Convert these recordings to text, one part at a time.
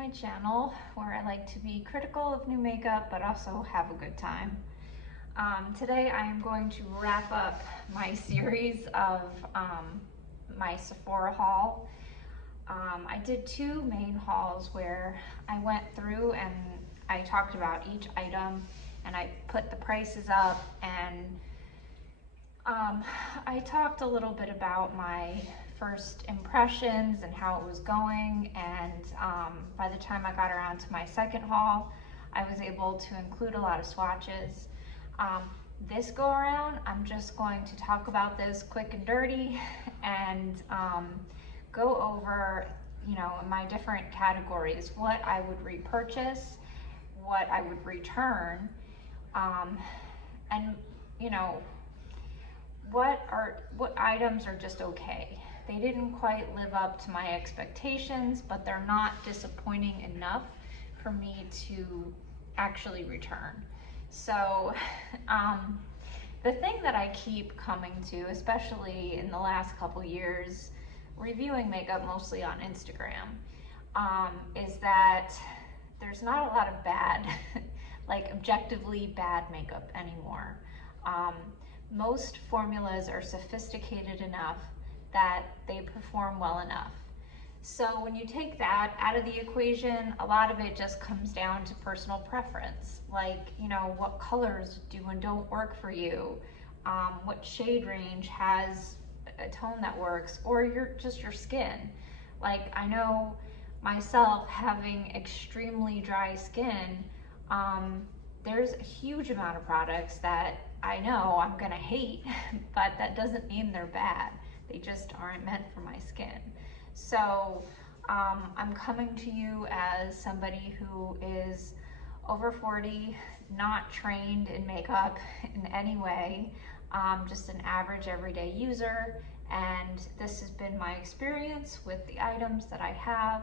my channel where I like to be critical of new makeup but also have a good time. Today I am going to wrap up my series of my Sephora haul. I did two main hauls where I went through and I talked about each item and I put the prices up, and I talked a little bit about my first impressions and how it was going, and by the time I got around to my second haul, I was able to include a lot of swatches. This go around, I'm just going to talk about this quick and dirty and go over, you know, my different categories, what I would repurchase, what I would return, and you know, what items are just okay. They didn't quite live up to my expectations, but they're not disappointing enough for me to actually return. So the thing that I keep coming to, especially in the last couple years, reviewing makeup mostly on Instagram, is that there's not a lot of bad, like objectively bad makeup anymore. Most formulas are sophisticated enough that they perform well enough. So when you take that out of the equation, a lot of it just comes down to personal preference. Like, you know, what colors do and don't work for you, what shade range has a tone that works, or just your skin. Like, I know myself, having extremely dry skin, there's a huge amount of products that I know I'm gonna hate, but that doesn't mean they're bad. They just aren't meant for my skin. So I'm coming to you as somebody who is over 40, not trained in makeup in any way, just an average everyday user. And this has been my experience with the items that I have,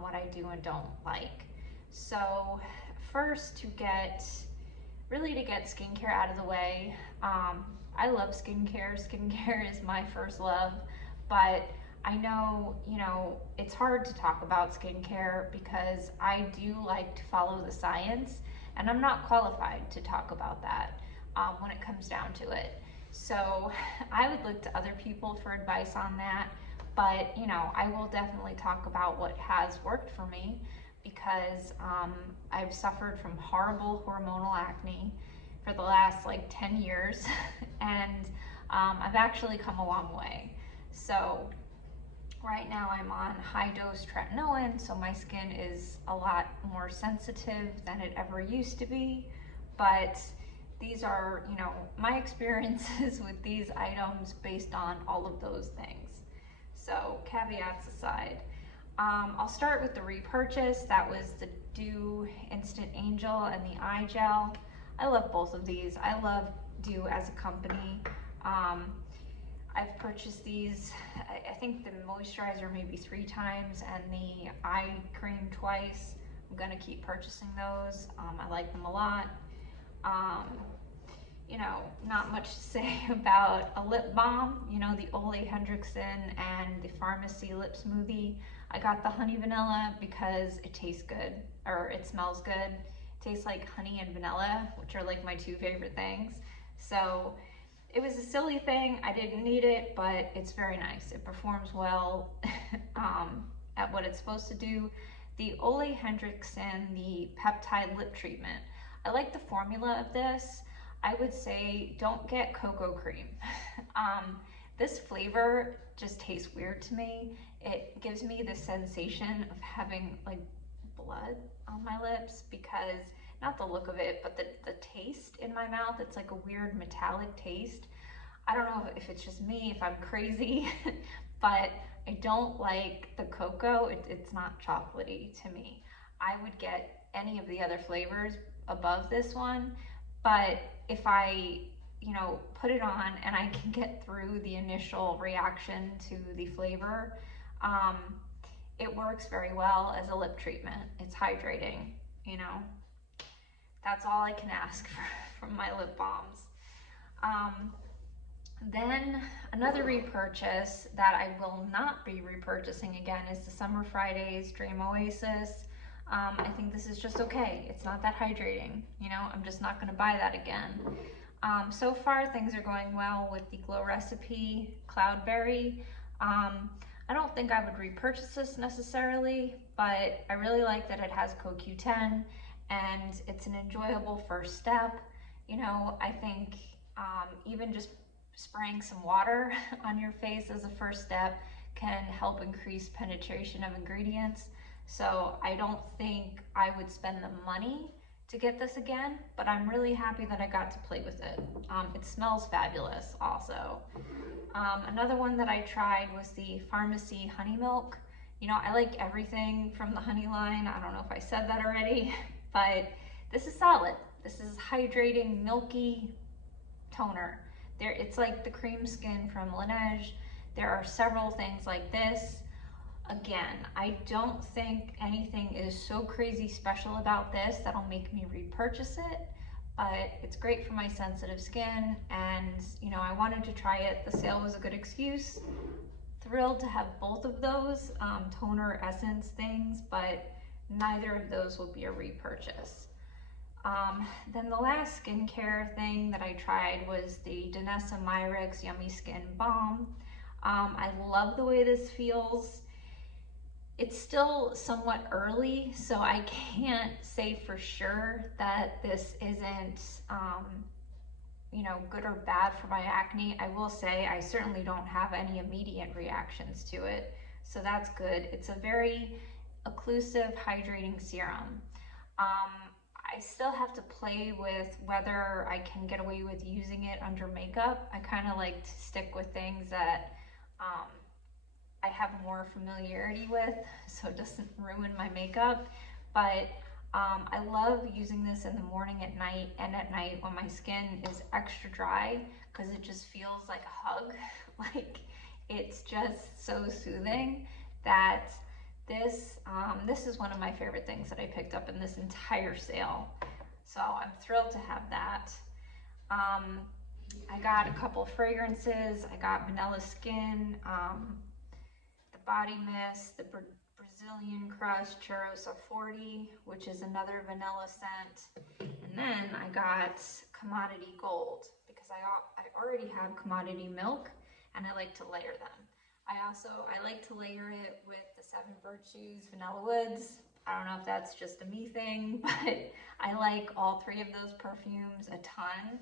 what I do and don't like. So first, to get skincare out of the way, I love skincare. Skincare is my first love, but I know, you know, it's hard to talk about skincare because I do like to follow the science, and I'm not qualified to talk about that when it comes down to it. So I would look to other people for advice on that, but you know, I will definitely talk about what has worked for me, because I've suffered from horrible hormonal acne for the last like 10 years and I've actually come a long way. So right now I'm on high dose tretinoin, so my skin is a lot more sensitive than it ever used to be, but these are, you know, my experiences with these items based on all of those things. So caveats aside, I'll start with the repurchase. That was the Dieux Instant Angel and the eye gel. I love both of these. I love Dieux as a company. I've purchased these, I think the moisturizer maybe 3 times and the eye cream twice. I'm gonna keep purchasing those. I like them a lot. You know, not much to say about a lip balm. You know, the Henriksen and the Farmacy lip smoothie. I got the honey vanilla because it tastes good, or it smells good. It tastes like honey and vanilla, which are like my 2 favorite things. So it was a silly thing. I didn't need it, but it's very nice. It performs well at what it's supposed to do. The Henriksen, the peptide lip treatment. I like the formula of this. I would say don't get cocoa cream. This flavor just tastes weird to me. It gives me the sensation of having like blood on my lips, because not the look of it, but the taste in my mouth, it's like a weird metallic taste. I don't know if it's just me, if I'm crazy, but I don't like the cocoa. It's not chocolatey to me. I would get any of the other flavors above this one, but if I, you know, put it on and I can get through the initial reaction to the flavor, it works very well as a lip treatment. It's hydrating, you know. That's all I can ask from my lip balms. Then another repurchase that I will not be repurchasing again is the Summer Fridays Dream Oasis. I think this is just okay. It's not that hydrating, you know, I'm just not gonna buy that again. So far things are going well with the Glow Recipe Cloudberry. I don't think I would repurchase this necessarily, but I really like that it has CoQ10 and it's an enjoyable first step. You know, I think even just spraying some water on your face as a first step can help increase penetration of ingredients. So I don't think I would spend the money to get this again, but I'm really happy that I got to play with it. It smells fabulous also. Another one that I tried was the Farmacy Honey Milk. You know, I like everything from the honey line. I don't know if I said that already, but this is solid. This is hydrating, milky toner. It's like the cream skin from Laneige. There are several things like this. Again, I don't think anything is so crazy special about this that'll make me repurchase it, but it's great for my sensitive skin, and you know, I wanted to try it. The sale was a good excuse. Thrilled to have both of those toner essence things, but neither of those will be a repurchase. Then the last skincare thing that I tried was the Danessa Myricks Yummy Skin Balm. I love the way this feels. It's still somewhat early, so I can't say for sure that this isn't, you know, good or bad for my acne. I will say I certainly don't have any immediate reactions to it, so that's good. It's a very occlusive, hydrating serum. I still have to play with whether I can get away with using it under makeup. I kind of like to stick with things that I have more familiarity with, so it doesn't ruin my makeup. But I love using this in the morning, at night, and at night when my skin is extra dry, because it just feels like a hug. Like, it's just so soothing that this is one of my favorite things that I picked up in this entire sale. So I'm thrilled to have that. I got a couple fragrances. I got Vanilla Skin, the Body Mist, the Brazilian Crush Cheirosa 40, which is another vanilla scent. And then I got Commodity Gold, because I already have Commodity Milk, and I like to layer them. I like to layer it with the Seven Virtues Vanilla Woods. I don't know if that's just a me thing, but I like all three of those perfumes a ton.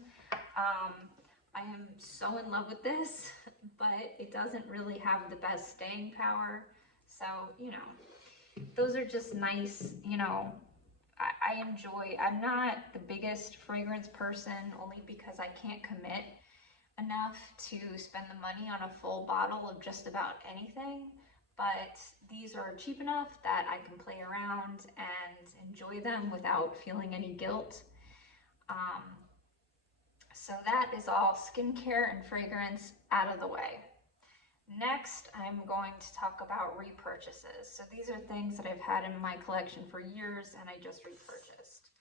I am so in love with this, but it doesn't really have the best staying power. So, you know, those are just nice, you know, I enjoy. I'm not the biggest fragrance person, only because I can't commit enough to spend the money on a full bottle of just about anything, but these are cheap enough that I can play around and enjoy them without feeling any guilt. So that is all skincare and fragrance out of the way. Next, I'm going to talk about repurchases. So these are things that I've had in my collection for years and I just repurchased.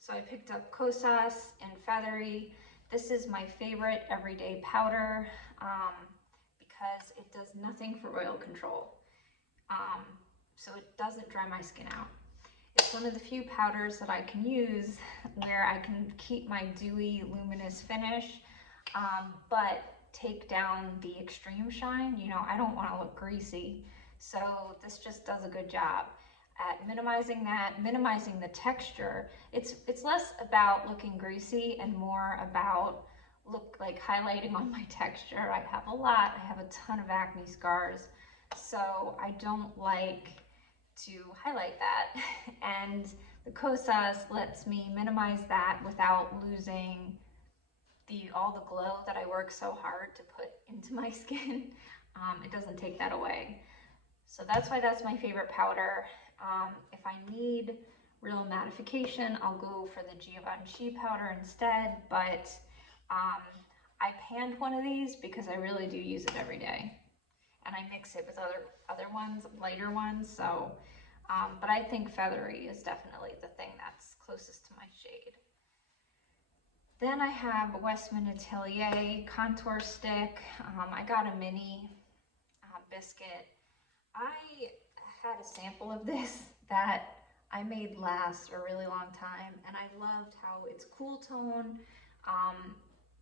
So I picked up Kosas in Feathery. This is my favorite everyday powder because it does nothing for oil control. So it doesn't dry my skin out. It's one of the few powders that I can use where I can keep my dewy, luminous finish, but take down the extreme shine. You know, I don't want to look greasy. So this just does a good job at minimizing that, minimizing the texture. It's less about looking greasy and more about highlighting on my texture. I have a ton of acne scars, so I don't like to highlight that. And the Kosas lets me minimize that without losing all the glow that I work so hard to put into my skin. It doesn't take that away. So that's why that's my favorite powder. If I need real mattification, I'll go for the Givenchy powder instead, but I panned one of these because I really do use it every day. And I mix it with other ones, lighter ones, so, but I think Feathery is definitely the thing that's closest to my shade. Then I have Westman Atelier contour stick. I got a mini biscuit. I had a sample of this that I made last a really long time, and I loved how it's cool tone.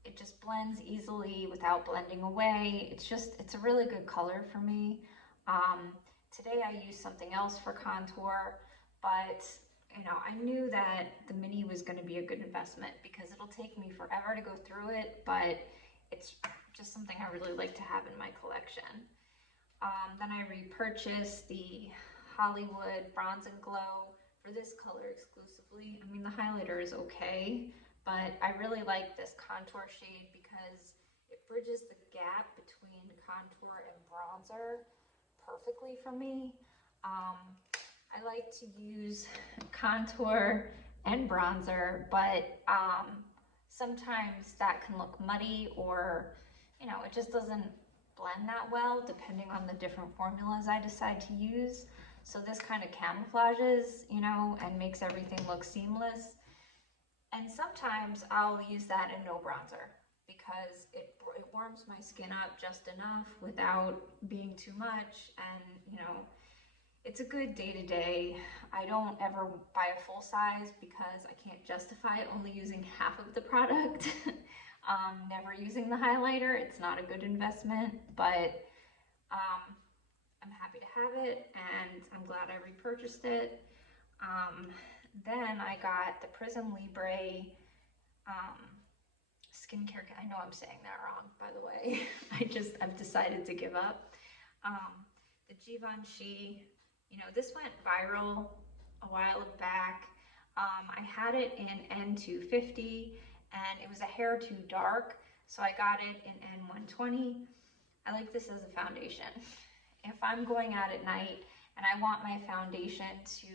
It just blends easily without blending away. It's a really good color for me. Today I used something else for contour, but you know, I knew that the mini was going to be a good investment because it'll take me forever to go through it, but it's just something I really like to have in my collection. Then I repurchased the Hollywood Bronze and Glow for this color exclusively. I mean, the highlighter is okay, but I really like this contour shade because it bridges the gap between contour and bronzer perfectly for me. I like to use contour and bronzer, but sometimes that can look muddy, or you know, it just doesn't blend that well depending on the different formulas I decide to use. So this kind of camouflages, you know, and makes everything look seamless. And sometimes I'll use that in no bronzer because it warms my skin up just enough without being too much, and you know, it's a good day-to-day. I don't ever buy a full size because I can't justify only using half of the product. Never using the highlighter, it's not a good investment, but I'm happy to have it, and I'm glad I repurchased it. Then I got the Prism Libre skincare. I know I'm saying that wrong, by the way. I've decided to give up. The Givency, you know, this went viral a while back. I had it in N250 and it was a hair too dark, so I got it in N120. I like this as a foundation. If I'm going out at night and I want my foundation to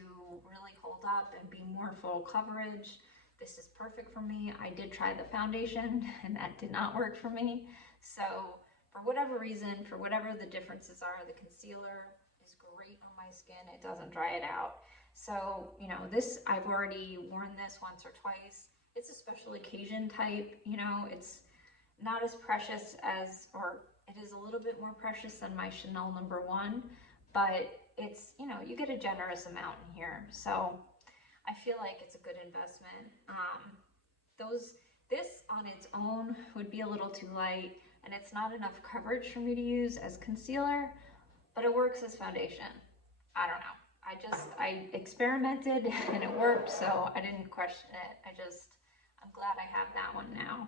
really hold up and be more full coverage, this is perfect for me. I did try the foundation and that did not work for me. So for whatever reason, for whatever the differences are, the concealer is great on my skin. It doesn't dry it out. So, you know, this, I've already worn this once or twice. It's a special occasion type, you know, it's not as precious as, or it is a little bit more precious than my Chanel #1, but it's, you know, you get a generous amount in here. So I feel like it's a good investment. This on its own would be a little too light, and it's not enough coverage for me to use as concealer, but it works as foundation. I don't know. I experimented and it worked, so I didn't question it. I'm glad I have that one now.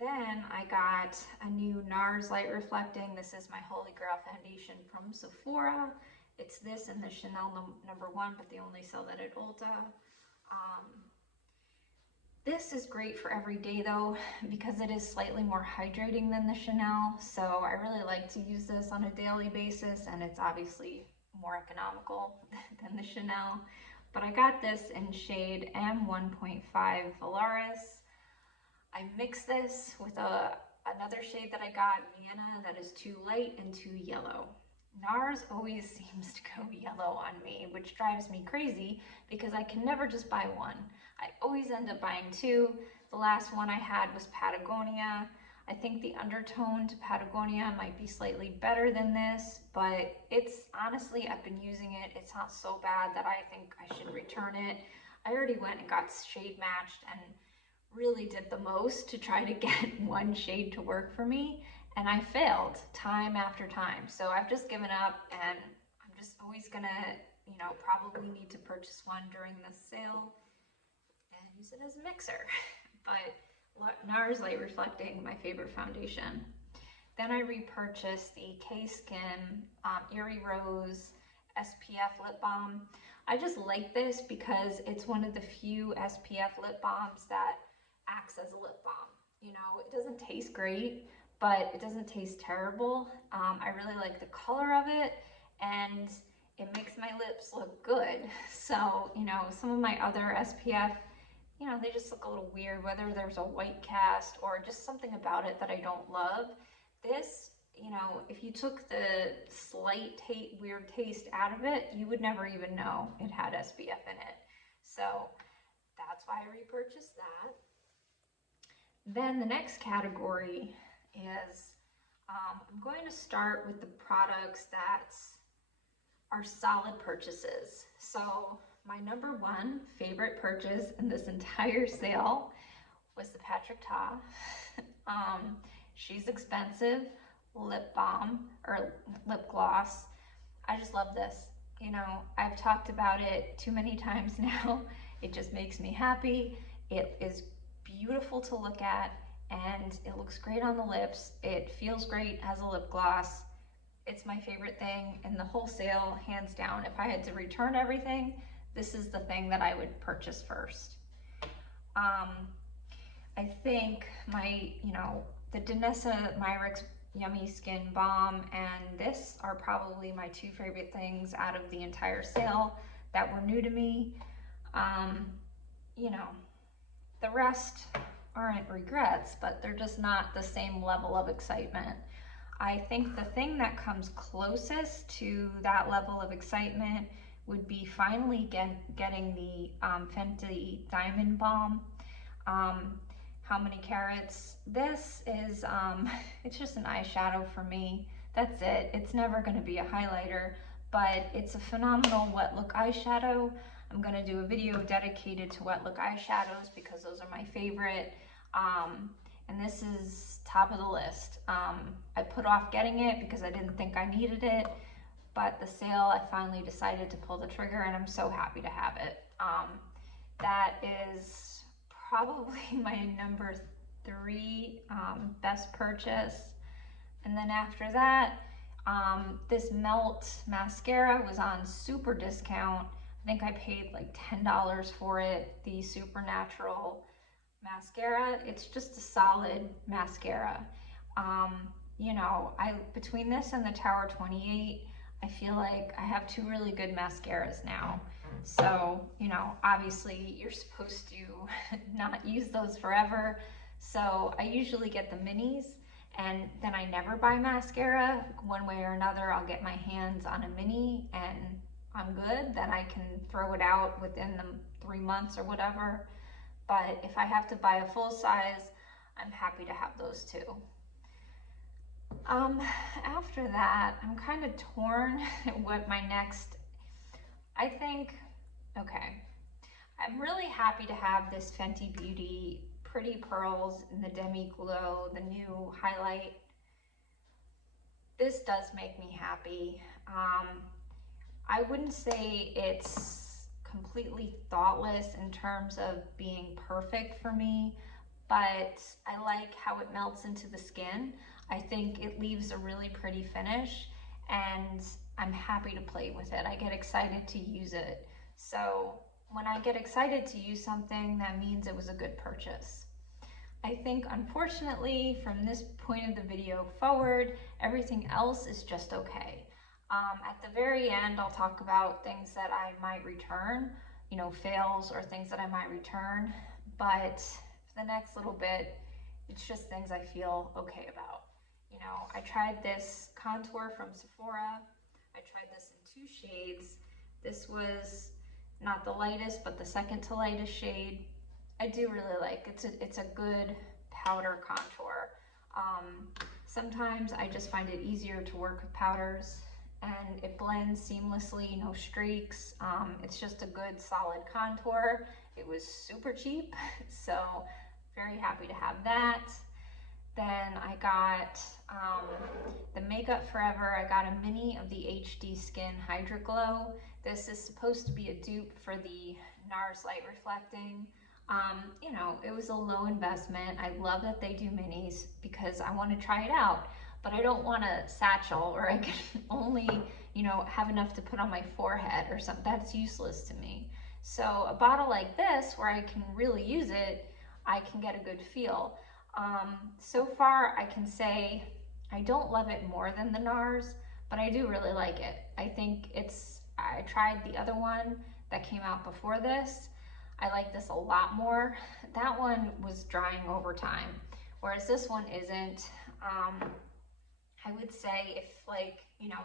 Then I got a new Nars Light Reflecting. This is my Holy Grail foundation from Sephora. It's this and the Chanel #1, but they only sell that at Ulta. This is great for every day though, because it is slightly more hydrating than the Chanel. So I really like to use this on a daily basis, and it's obviously more economical than the Chanel. But I got this in shade M1.5 Valaris. I mixed this with another shade that I got, Vienna, that is too light and too yellow. Nars always seems to go yellow on me, which drives me crazy because I can never just buy one. I always end up buying two. The last one I had was Patagonia. I think the undertone to Patagonia might be slightly better than this, but it's honestly, I've been using it. It's not so bad that I think I should return it. I already went and got shade matched and really did the most to try to get one shade to work for me, and I failed time after time. So I've just given up, and I'm just always gonna, you know, probably need to purchase one during this sale and use it as a mixer. But Nars Light Reflecting, my favorite foundation. Then I repurchased the Cay Skin Eerie Rose SPF Lip Balm. I just like this because it's one of the few SPF lip balms that acts as a lip balm. You know, it doesn't taste great, but it doesn't taste terrible. I really like the color of it, and it makes my lips look good. So, you know, some of my other SPF, you know, they just look a little weird, whether there's a white cast or just something about it that I don't love. This, you know, if you took the slight weird taste out of it, you would never even know it had SPF in it. So that's why I repurchased that. Then the next category is, I'm going to start with the products that are solid purchases. So my number one favorite purchase in this entire sale was the Patrick Ta. She's expensive lip balm or lip gloss. I just love this. You know, I've talked about it too many times now. It just makes me happy. It is beautiful to look at and it looks great on the lips. It feels great as a lip gloss. It's my favorite thing in the whole sale, hands down. If I had to return everything, this is the thing that I would purchase first. I think the Danessa Myricks Yummy Skin Balm and this are probably my two favorite things out of the entire sale that were new to me. The rest aren't regrets, but they're just not the same level of excitement. I think the thing that comes closest to that level of excitement would be finally getting the Fenty Diamond Balm. How many carats? This is, it's just an eyeshadow for me. That's it. It's never going to be a highlighter, but it's a phenomenal wet look eyeshadow. I'm going to do a video dedicated to wet look eyeshadows because those are my favorite. And this is top of the list. I put off getting it because I didn't think I needed it, but the sale, I finally decided to pull the trigger and I'm so happy to have it. That is probably my number 3 best purchase. And then after that, this Melt mascara was on super discount. I think I paid like $10 for it, the Supernatural mascara. It's just a solid mascara. Between this and the Tower 28, I feel like I have 2 really good mascaras now. So, obviously you're supposed to not use those forever. So I usually get the minis and then I never buy mascara. One way or another, I'll get my hands on a mini and I'm good. Then I can throw it out within the 3 months or whatever. But if I have to buy a full size, I'm happy to have those too. After that, I'm kind of torn what my next, I'm really happy to have this Fenty Beauty Pretty Pearls in the Demi Glow, the new highlight. This does make me happy. I wouldn't say it's completely thoughtless in terms of being perfect for me, but I like how it melts into the skin. I think it leaves a really pretty finish and I'm happy to play with it. I get excited to use it. So when I get excited to use something, that means it was a good purchase. I think unfortunately from this point of the video forward, everything else is just okay. At the very end, I'll talk about things that I might return, fails or things that I might return. But for the next little bit, it's just things I feel okay about. I tried this contour from Sephora. I tried this in 2 shades. This was not the lightest, but the second to lightest shade. I do really like it. It's a good powder contour. Sometimes I just find it easier to work with powders and it blends seamlessly, no streaks. It's just a good solid contour. It was super cheap, so very happy to have that. Then I got the Makeup Forever. I got a mini of the HD Skin Hydra Glow. This is supposed to be a dupe for the Nars Light Reflecting. It was a low investment. I love that they do minis because I want to try it out, but I don't want a satchel or I can only, have enough to put on my forehead or something. That's useless to me. So a bottle like this where I can really use it, I can get a good feel. So far I can say I don't love it more than the Nars, but I do really like it. I tried the other one that came out before this. I like this a lot more. That one was drying over time, whereas this one isn't. I would say if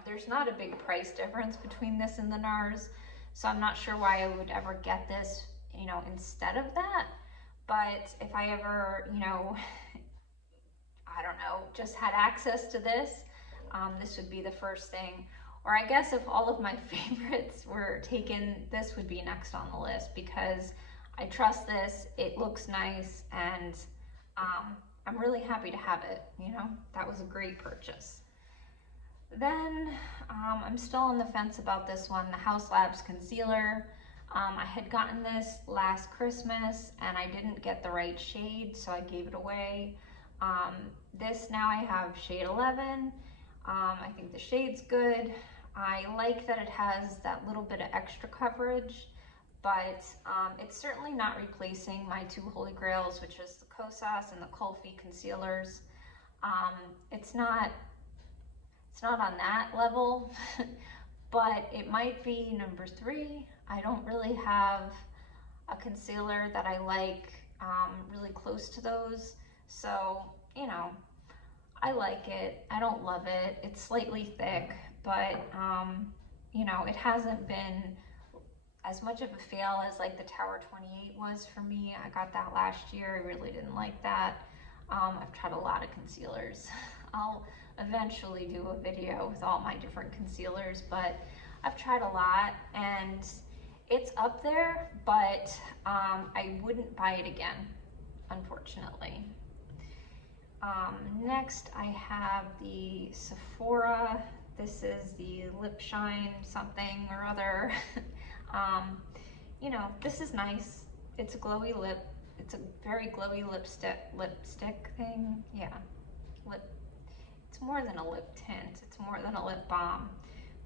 there's not a big price difference between this and the Nars, so I'm not sure why I would ever get this, instead of that. but if I ever, you know, I don't know, just had access to this, this would be the first thing. Or I guess if all of my favorites were taken, this would be next on the list because I trust this, it looks nice, and I'm really happy to have it, you know? That was a great purchase. Then I'm still on the fence about this one, the Haus Labs Concealer. I had gotten this last Christmas and I didn't get the right shade, so I gave it away. This now I have shade 11. I think the shade's good. I like that it has that little bit of extra coverage, but it's certainly not replacing my two holy grails, which is the Kosas and the Kulfi concealers. It's not on that level, but it might be number 3. I don't really have a concealer that I like really close to those, so, you know, I like it. I don't love it. It's slightly thick, but you know, it hasn't been as much of a fail as like the Tower 28 was for me. I got that last year. I really didn't like that. I've tried a lot of concealers. I'll eventually do a video with all my different concealers, but I've tried a lot and it's up there, but I wouldn't buy it again, unfortunately. Next I have the Sephora. This is the Lipshine something or other. You know, this is nice. It's a glowy lip. It's a very glowy lipstick thing. Yeah, it's more than a lip tint. It's more than a lip balm,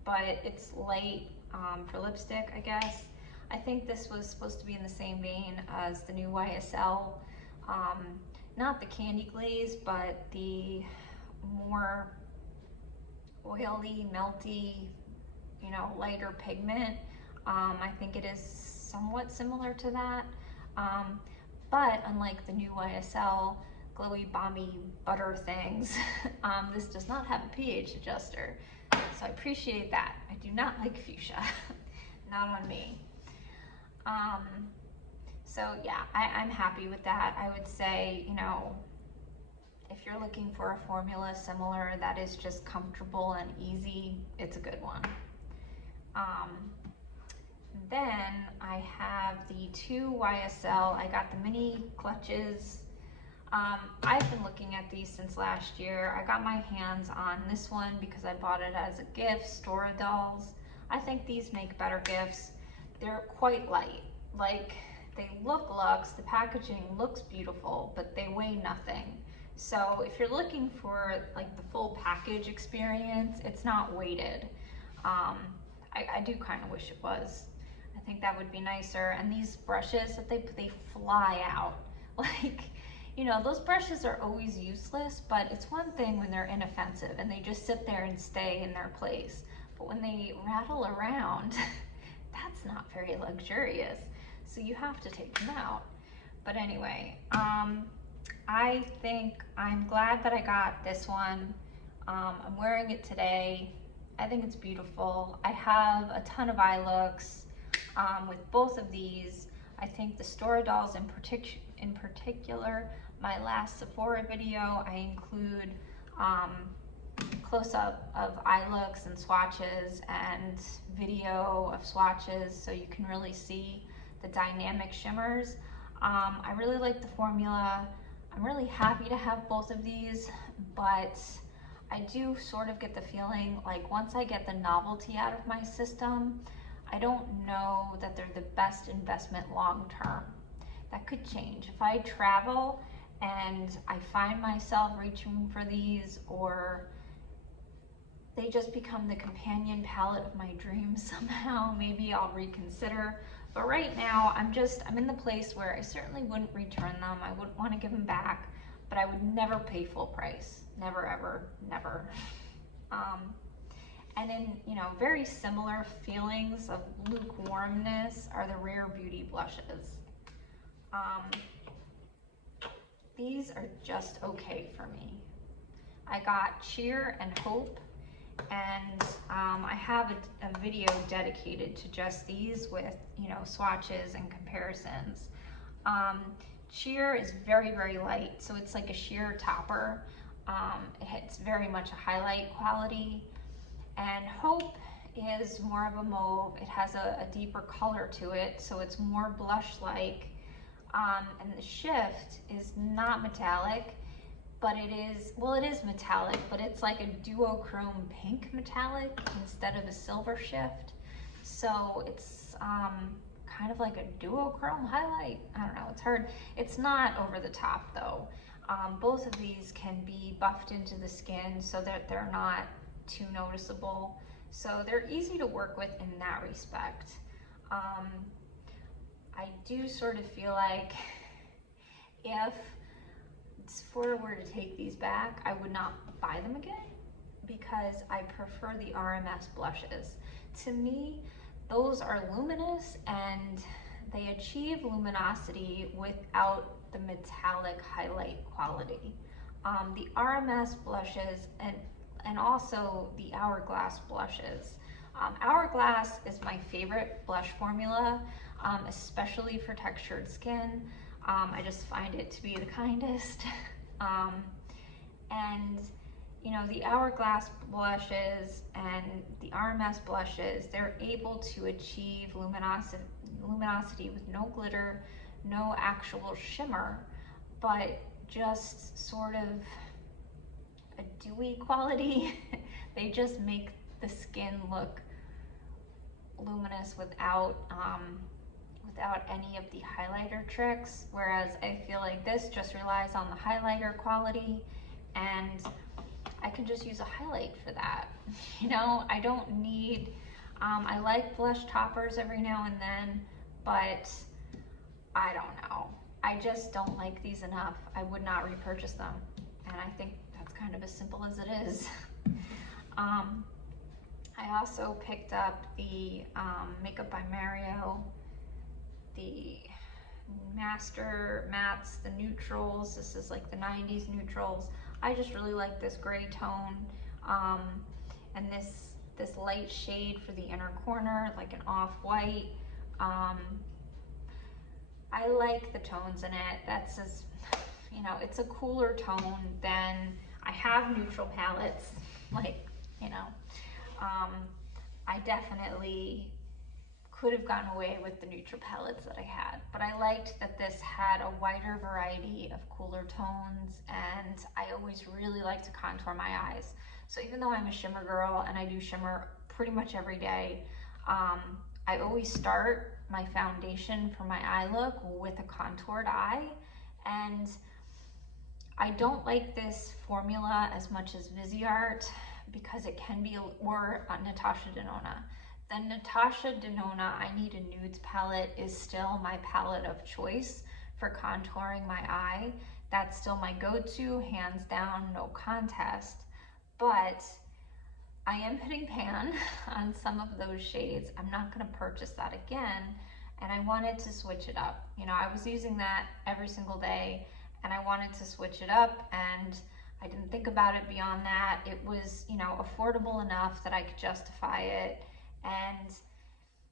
but it's light for lipstick, I guess. I think this was supposed to be in the same vein as the new YSL. Not the candy glaze, but the more oily, melty, you know, lighter pigment. I think it is somewhat similar to that. But unlike the new YSL glowy, balmy butter things, this does not have a pH adjuster. So I appreciate that. I do not like fuchsia, not on me. So yeah, I'm happy with that. I would say, you know, if you're looking for a formula similar that is just comfortable and easy, it's a good one. Then I have the 2 YSL. I got the mini clutches. I've been looking at these since last year. I got my hands on this one because I bought it as a gift, Stora Dolls. I think these make better gifts. They're quite light. Like, they look luxe, the packaging looks beautiful, but they weigh nothing. So if you're looking for like the full package experience, it's not weighted. I do kind of wish it was. I think that would be nicer. And these brushes that they fly out. Like, you know, those brushes are always useless, but it's one thing when they're inoffensive and they just sit there and stay in their place. But when they rattle around, that's not very luxurious. So you have to take them out. But anyway, I think I'm glad that I got this one. I'm wearing it today. I think it's beautiful. I have a ton of eye looks with both of these. I think the Stora Dolls in particular, my last Sephora video, I include close-up of eye looks and swatches and video of swatches so you can really see the dynamic shimmers. I really like the formula. I'm really happy to have both of these, but I do sort of get the feeling like once I get the novelty out of my system, I don't know that they're the best investment long term. That could change. If I travel and I find myself reaching for these, or they just become the companion palette of my dreams somehow, maybe I'll reconsider. But right now, I'm in the place where I certainly wouldn't return them. I wouldn't want to give them back, but I would never pay full price. Never, ever, never. And in, you know, very similar feelings of lukewarmness are the Rare Beauty blushes. These are just okay for me. I got Cheer and Hope, and I have a video dedicated to just these with, you know, swatches and comparisons. sheer is very, very light, so it's like a sheer topper. It's very much a highlight quality. And Hope is more of a mauve. It has a deeper color to it, so it's more blush-like. And the Shift is not metallic, but it is, well, it is metallic, but it's like a duochrome pink metallic instead of a silver Shift. So it's kind of like a duochrome highlight. I don't know, it's hard. It's not over the top though. Both of these can be buffed into the skin so that they're not too noticeable. So they're easy to work with in that respect. I do sort of feel like if Sephora were to take these back, I would not buy them again because I prefer the RMS blushes. To me, those are luminous and they achieve luminosity without the metallic highlight quality. The RMS blushes and also the Hourglass blushes. Hourglass is my favorite blush formula, especially for textured skin. I just find it to be the kindest. And you know, the Hourglass blushes and the RMS blushes, they're able to achieve luminosity with no glitter, no actual shimmer, but just sort of a dewy quality. They just make the skin look luminous without any of the highlighter tricks, whereas I feel like this just relies on the highlighter quality, and I can just use a highlight for that. You know, I don't need, I like blush toppers every now and then, but I don't know. I just don't like these enough. I would not repurchase them. And I think that's kind of as simple as it is. I also picked up the Makeup by Mario, the Master Mattes, the neutrals. This is like the 90s neutrals. I just really like this gray tone, and this light shade for the inner corner, like an off-white. I like the tones in it. That's as, you know, it's a cooler tone than, I have neutral palettes, like, you know, I definitely could have gotten away with the neutral palettes that I had, but I liked that this had a wider variety of cooler tones, and I always really like to contour my eyes. So even though I'm a shimmer girl and I do shimmer pretty much every day, I always start my foundation for my eye look with a contoured eye, and I don't like this formula as much as Viseart because it can be, or Natasha Denona. The Natasha Denona I Need a Nudes palette is still my palette of choice for contouring my eye. That's still my go-to, hands down, no contest. But I am putting pan on some of those shades. I'm not gonna purchase that again, and I wanted to switch it up. You know, I was using that every single day, and I wanted to switch it up, and I didn't think about it beyond that. It was, you know, affordable enough that I could justify it. And,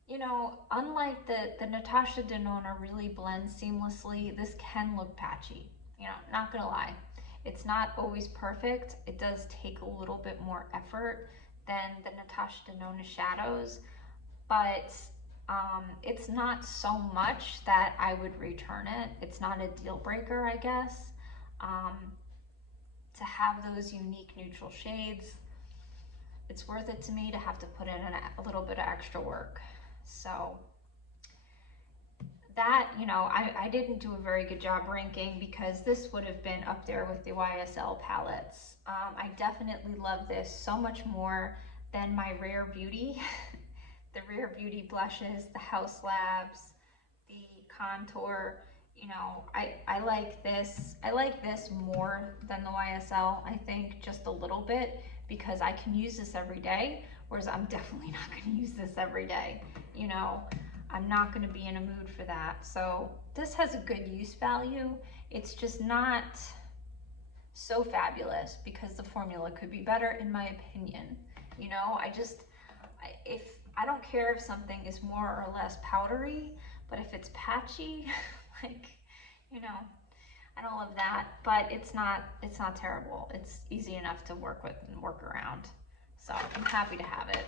you know, unlike the Natasha Denona really blends seamlessly, this can look patchy, you know, not gonna lie. It's not always perfect. It does take a little bit more effort than the Natasha Denona shadows, but it's not so much that I would return it. It's not a deal breaker, I guess. To have those unique neutral shades, it's worth it to me to have to put in a little bit of extra work. So that, you know, I didn't do a very good job ranking because this would have been up there with the YSL palettes. I definitely love this so much more than my Rare Beauty, the Rare Beauty blushes, the Haus Labs, the contour. You know, I like this. I like this more than the YSL, I think, just a little bit, because I can use this every day, whereas I'm definitely not going to use this every day. You know, I'm not going to be in a mood for that. So this has a good use value. It's just not so fabulous because the formula could be better, in my opinion. You know, I don't care if something is more or less powdery, but if it's patchy, like, you know, I don't love that, but it's not terrible. It's easy enough to work with and work around. So I'm happy to have it.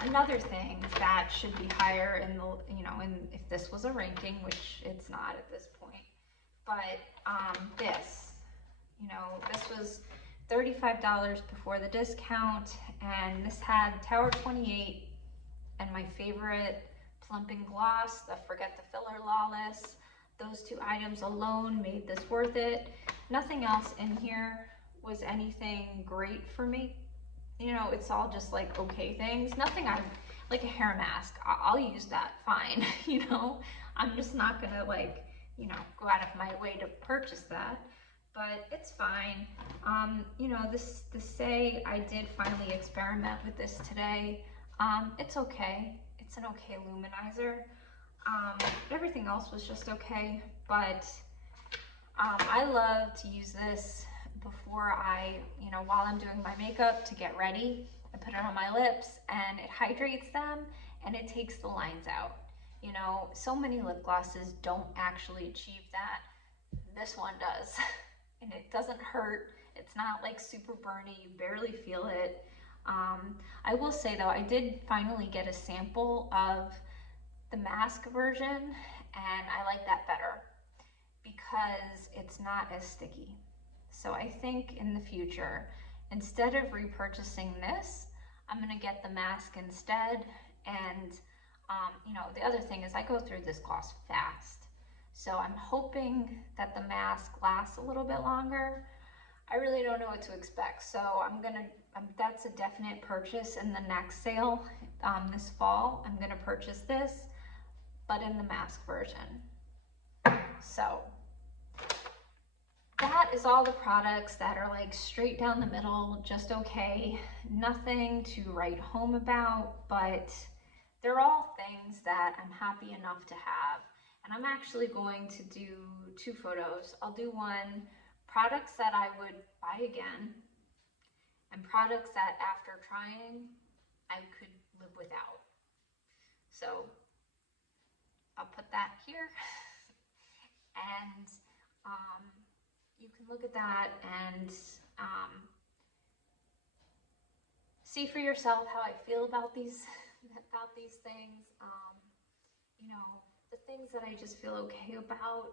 Another thing that should be higher in the, if this was a ranking, which it's not at this point, but this was $35 before the discount, and this had Tower 28 and my favorite plumping gloss, the Forget the Filler Lawless. Those two items alone made this worth it. Nothing else in here was anything great for me. It's all just like okay things. Nothing like a hair mask. I'll use that fine, I'm just not gonna go out of my way to purchase that, but it's fine. This Say, I did finally experiment with this today. It's okay. It's an okay luminizer. Everything else was just okay, but I love to use this before while I'm doing my makeup to get ready. I put it on my lips and it hydrates them and it takes the lines out. So many lip glosses don't actually achieve that. This one does. And it doesn't hurt. It's not like super burny, you barely feel it. I will say though, I did finally get a sample of the mask version and I like that better because it's not as sticky. So I think in the future, instead of repurchasing this, I'm gonna get the mask instead. And the other thing is I go through this gloss fast. So I'm hoping that the mask lasts a little bit longer. I really don't know what to expect. So that's a definite purchase in the next sale this fall. I'm gonna purchase this, but in the mask version. So that is all the products that are like straight down the middle, just okay. Nothing to write home about, but they're all things that I'm happy enough to have. And I'm actually going to do 2 photos. I'll do one, products that I would buy again, and products that after trying, I could live without. So I'll put that here. And you can look at that and see for yourself how I feel about these things. The things that I just feel okay about,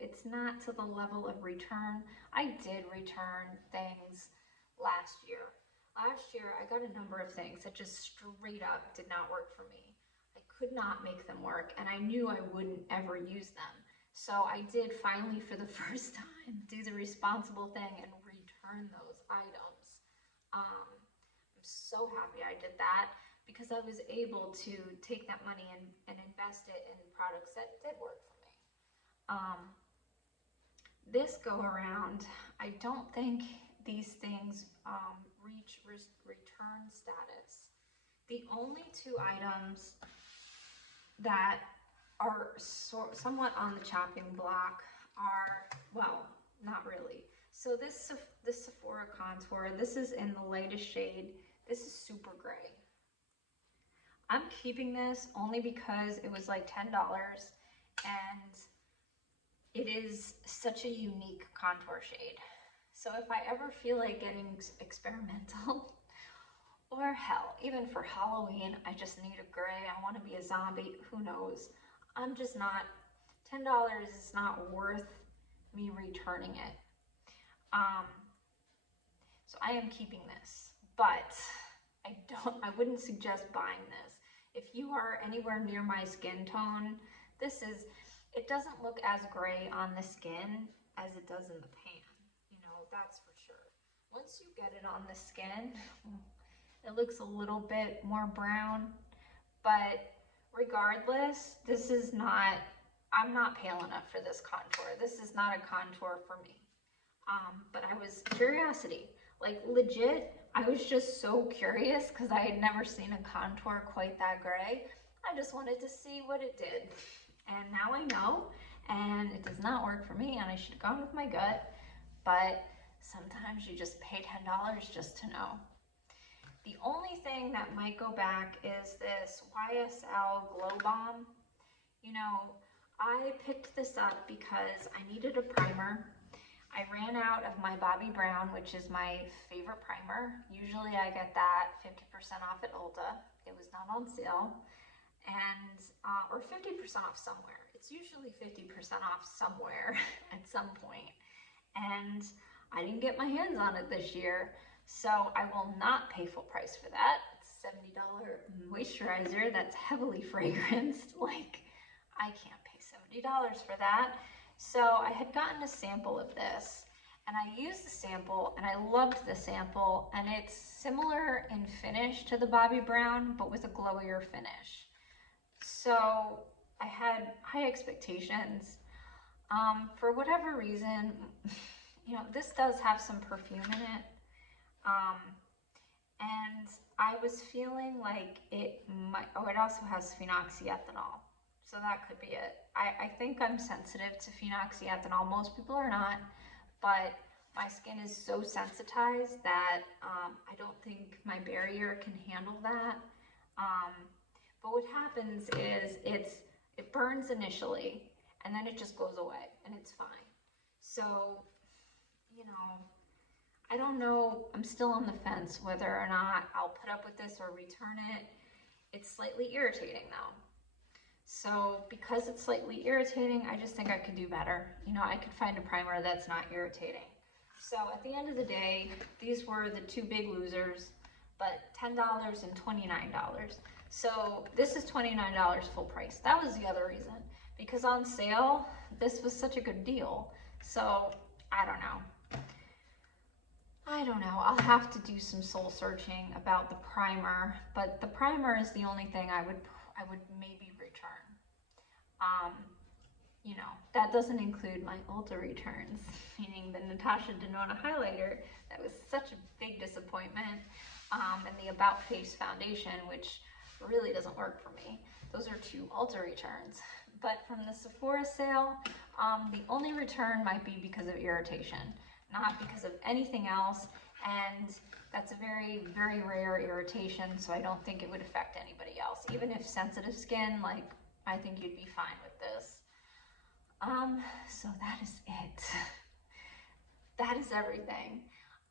it's not to the level of return. I did return things last year. Last year, I got a number of things that just straight up did not work for me. I could not make them work, and I knew I wouldn't ever use them. So I did finally, for the first time, do the responsible thing and return those items. I'm so happy I did that because I was able to take that money and invest it in products that did work for me. This go around, I don't think these things reach return status. The only 2 items that are somewhat on the chopping block are, well, not really. So this Sephora contour, this is in the lightest shade. This is super gray. I'm keeping this only because it was like $10 and it is such a unique contour shade. So if I ever feel like getting experimental, or hell, even for Halloween, I just need a gray, I want to be a zombie, who knows. I'm just not, $10 is not worth me returning it. So I am keeping this, but I wouldn't suggest buying this. If you are anywhere near my skin tone, it doesn't look as gray on the skin as it does in the pan, that's for sure. Once you get it on the skin, it looks a little bit more brown, but regardless, I'm not pale enough for this contour. This is not a contour for me. But I was curiosity, like legit, I was just so curious because I had never seen a contour quite that gray. I just wanted to see what it did. And now I know, and it does not work for me, and I should have gone with my gut, but sometimes you just pay $10 just to know. The only thing that might go back is this YSL Glow Balm. I picked this up because I needed a primer. I ran out of my Bobbi Brown, which is my favorite primer. Usually I get that 50% off at Ulta. It was not on sale. And, or 50% off somewhere. It's usually 50% off somewhere at some point. And I didn't get my hands on it this year. So I will not pay full price for that. It's a $70 moisturizer that's heavily fragranced. Like, I can't pay $70 for that. So I had gotten a sample of this and I used the sample and I loved the sample, and it's similar in finish to the Bobbi Brown, but with a glowier finish. So I had high expectations. For whatever reason, you know, this does have some perfume in it. And I was feeling like it might, oh, it also has phenoxyethanol. So that could be it. I think I'm sensitive to phenoxyethanol. Most people are not, but my skin is so sensitized that I don't think my barrier can handle that. But what happens is it burns initially and then it just goes away and it's fine. So, you know, I don't know, I'm still on the fence whether or not I'll put up with this or return it. It's slightly irritating though. So because it's slightly irritating, I just think I could do better. You know, I could find a primer that's not irritating. So at the end of the day, these were the two big losers, but $10 and $29. So this is $29 full price. That was the other reason, because on sale, this was such a good deal. So I don't know. I'll have to do some soul searching about the primer, but the primer is the only thing I would maybe return. You know, that doesn't include my Ulta returns, meaning the Natasha Denona highlighter. That was such a big disappointment. And the About Face foundation, which really doesn't work for me. Those are two Ulta returns. But from the Sephora sale, the only return might be because of irritation, not because of anything else. And that's a very, very rare irritation, so I don't think it would affect anybody else. Even if sensitive skin, like, I think you'd be fine with this. So that is it. That is everything.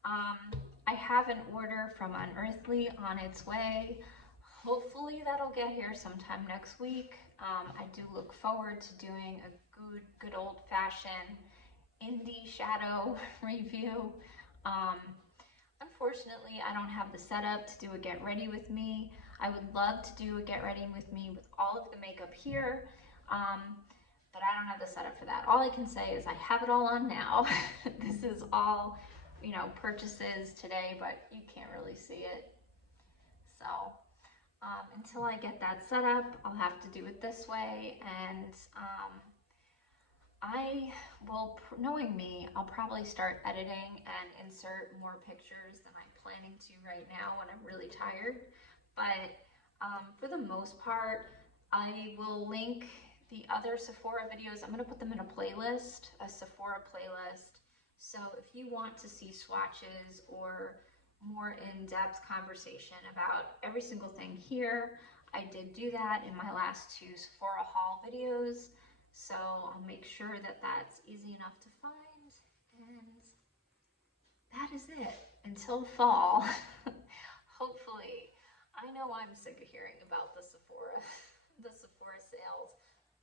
I have an order from Unearthly on its way. Hopefully that'll get here sometime next week. I do look forward to doing a good old-fashioned indie shadow review. Unfortunately, I don't have the setup to do a get ready with me. I would love to do a get ready with me with all of the makeup here, but I don't have the setup for that. All I can say is I have it all on now. This is all, you know, purchases today, but you can't really see it. So until I get that set up, I'll have to do it this way, and I will, knowing me, I'll probably start editing and insert more pictures than I'm planning to right now when I'm really tired. But for the most part, I will link the other Sephora videos. I'm gonna put them in a playlist, a Sephora playlist. So if you want to see swatches or more in-depth conversation about every single thing here, I did do that in my last two Sephora haul videos. So I'll make sure that that's easy enough to find, and that is it until fall. Hopefully. I know I'm sick of hearing about the Sephora sales,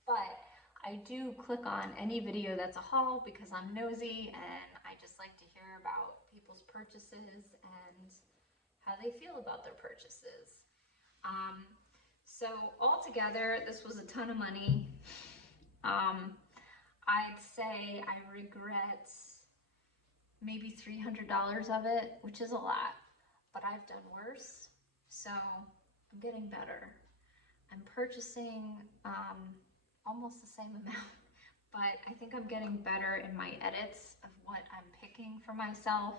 but I do click on any video that's a haul because I'm nosy and I just like to hear about people's purchases and how they feel about their purchases. So altogether, this was a ton of money. I'd say I regret maybe $300 of it, which is a lot, but I've done worse, so I'm getting better. I'm purchasing almost the same amount, but I think I'm getting better in my edits of what I'm picking for myself.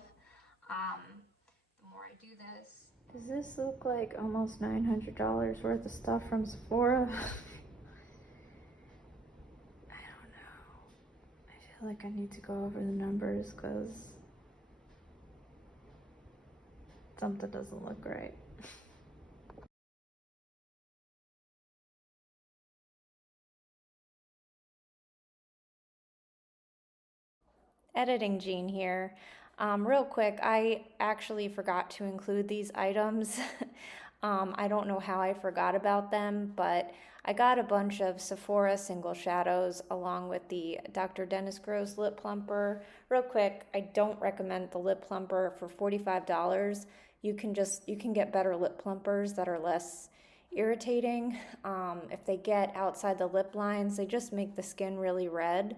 The more I do this. Does this look like almost $900 worth of stuff from Sephora? I feel like I need to go over the numbers because something doesn't look right. Editing Jean here. Real quick, I actually forgot to include these items. I don't know how I forgot about them, but I got a bunch of Sephora single shadows along with the Dr. Dennis Gross lip plumper. Real quick, I don't recommend the lip plumper for $45. You can get better lip plumpers that are less irritating. If they get outside the lip lines, they just make the skin really red,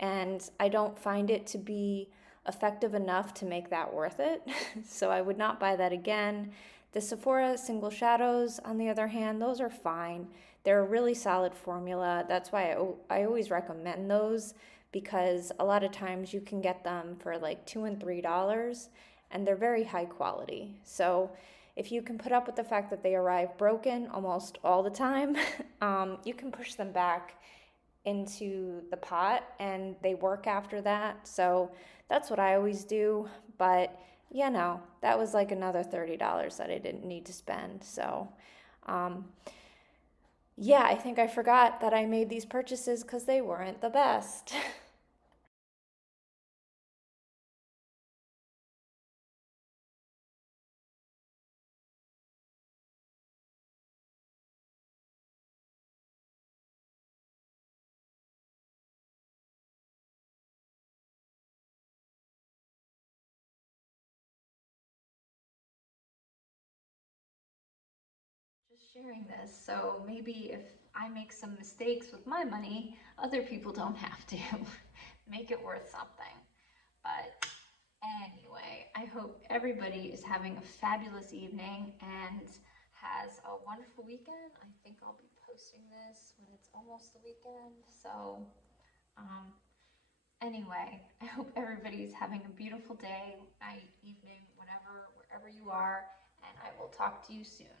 and I don't find it to be effective enough to make that worth it. So I would not buy that again. The Sephora single shadows, on the other hand, those are fine. They're a really solid formula. That's why I always recommend those, because a lot of times you can get them for like $2 and $3, and they're very high quality. So if you can put up with the fact that they arrive broken almost all the time, you can push them back into the pot and they work after that. So that's what I always do. But that was like another $30 that I didn't need to spend. So I think I forgot that I made these purchases because they weren't the best. Just sharing this, so maybe if I make some mistakes with my money, other people don't have to. Make it worth something. But anyway, I hope everybody is having a fabulous evening and has a wonderful weekend. I think I'll be posting this when it's almost the weekend. So, um, anyway, I hope everybody's having a beautiful day, night, evening, whatever, wherever you are, and I will talk to you soon.